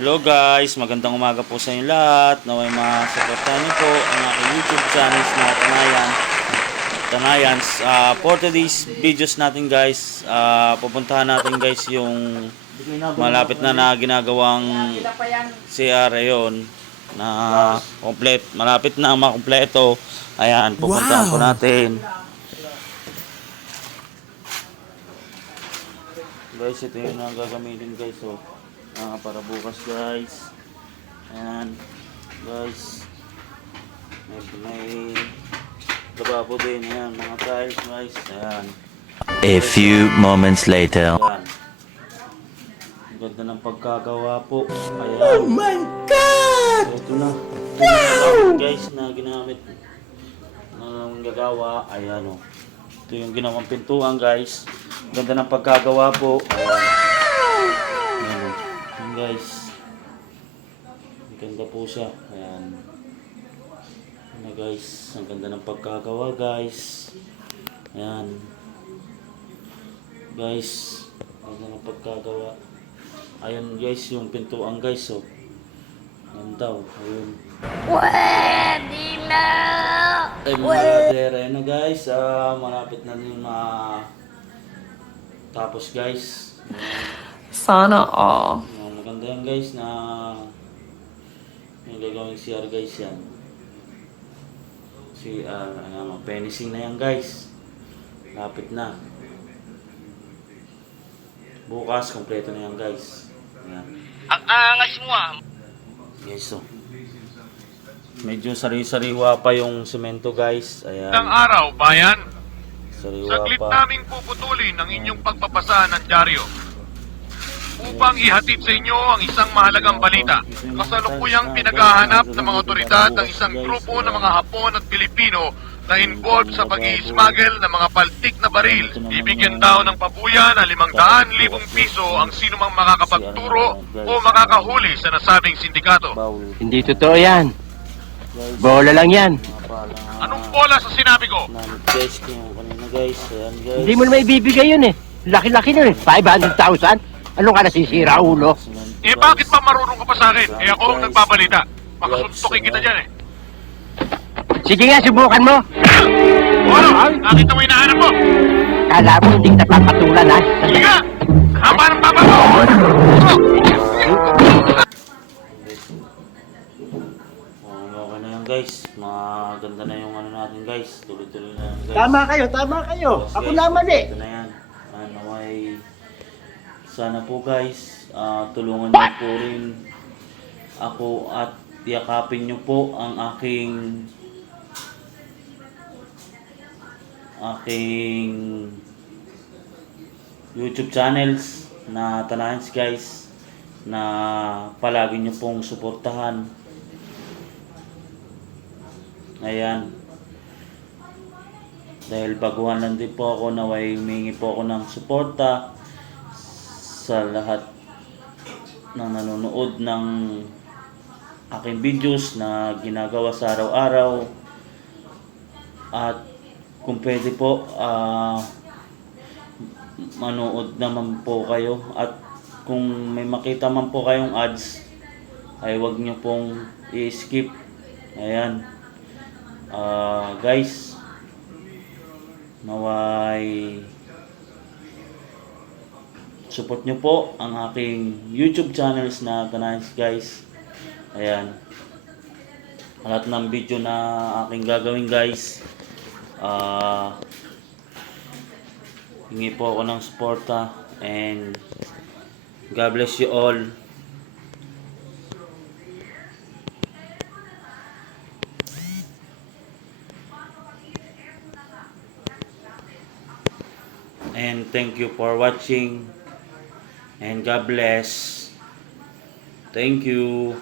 Hello guys, magandang umaga po sa inyo lahat. Naway masuportahan niyo po ang aking YouTube channel na Tanayan. Tanayans. Ah, for today's videos natin guys, ah, pupuntahan natin guys yung malapit na na ginagawang CR yon na complete. Malapit na makumpleto. Ayan, pupuntahan po natin. Guys, ito yung mga gagamitin guys. So, ah, para bukas guys. Ayan. Guys. May, may lababo din. Ayan, mga tiles guys. Ayan. A few moments later. Ayan. Ganda ng pagkagawa po. Ayan. Oh my God! Ito na. Wow! Guys, na ginamit ng gagawa. Ayan o. Ito yung ginawang pintuan guys. Ganda ng pagkagawa po. Ayan guys. Ganda po siya. Ayan. Ayan na guys. Ang ganda ng pagkagawa guys. Ayan. Guys. Ang ganda ng pagkagawa. Ayan guys yung pintuan guys. Oh. Ayan daw. Ayun. Pwede na! Ay, mga na guys. Ah, malapit na din ma... Tapos guys. Sana all. Maganda yan guys na... Yung gagawing CR guys yan. CR. Ano, finishing na yan guys. Lapit na. Bukas, kompleto na yan guys. Ayan. Ang angas mo ah. Guys, so. Medyo sari-sariwa pa yung semento guys. Ayan. Ng araw, bayan. Sariwa Saglit pa. naming puputulin ang inyong pagpapasa ng dyaryo. Upang ihatid sa inyo ang isang mahalagang balita. Kasalukuyang pinaghahanap ng mga otoridad ang isang grupo ng mga Hapon at Pilipino na involved sa pag-i-smuggle ng mga paltik na baril. Bibigyan daw ng pabuya na 500,000 piso ang sino mang makakapagturo o makakahuli sa nasabing sindikato. Hindi totoo yan. Bola lang yan. Anong bola sa sinabi ko? Guys, kanina guys. Ayan guys. Hindi mo naman ibibigay yun eh. Laki-laki nun eh. 500,000. Ano ka nasisira, ulo? Eh bakit ba marunong ka pa sa akin? Eh ako ang nagbabalita. Makasuntukin kita dyan eh. Sige nga, subukan mo. O ano? Nakita mo hinahanap mo? Kala mo hindi kita papatulan ha. Sige nga! Haba ng baba mo! Oh, okay na yan guys. Maganda na yung ano natin guys. Tuloy-tuloy na yan guys. Tama kayo, tama kayo. Yes, Ako guys. naman eh. Ito na. Ano. Sana po guys, ah, tulungan niyo po rin ako at yakapin niyo po ang aking aking YouTube channels na Tanahans guys na palagi niyo pong suportahan. Ayan. Dahil baguhan lang din po ako, naway humingi po ako ng suporta sa lahat ng nanonood ng aking videos na ginagawa sa araw-araw. At kung pwede po, ah manood naman po kayo. At kung may makita man po kayong ads, ay wag nyo pong i-skip. Ayan. Ah, guys, naway support nyo po ang aking YouTube channels na Tanayans guys. Ayan. Lahat ng video na aking gagawin guys. Ah hingi po ako ng suporta and God bless you all. And thank you for watching. And God bless. Thank you.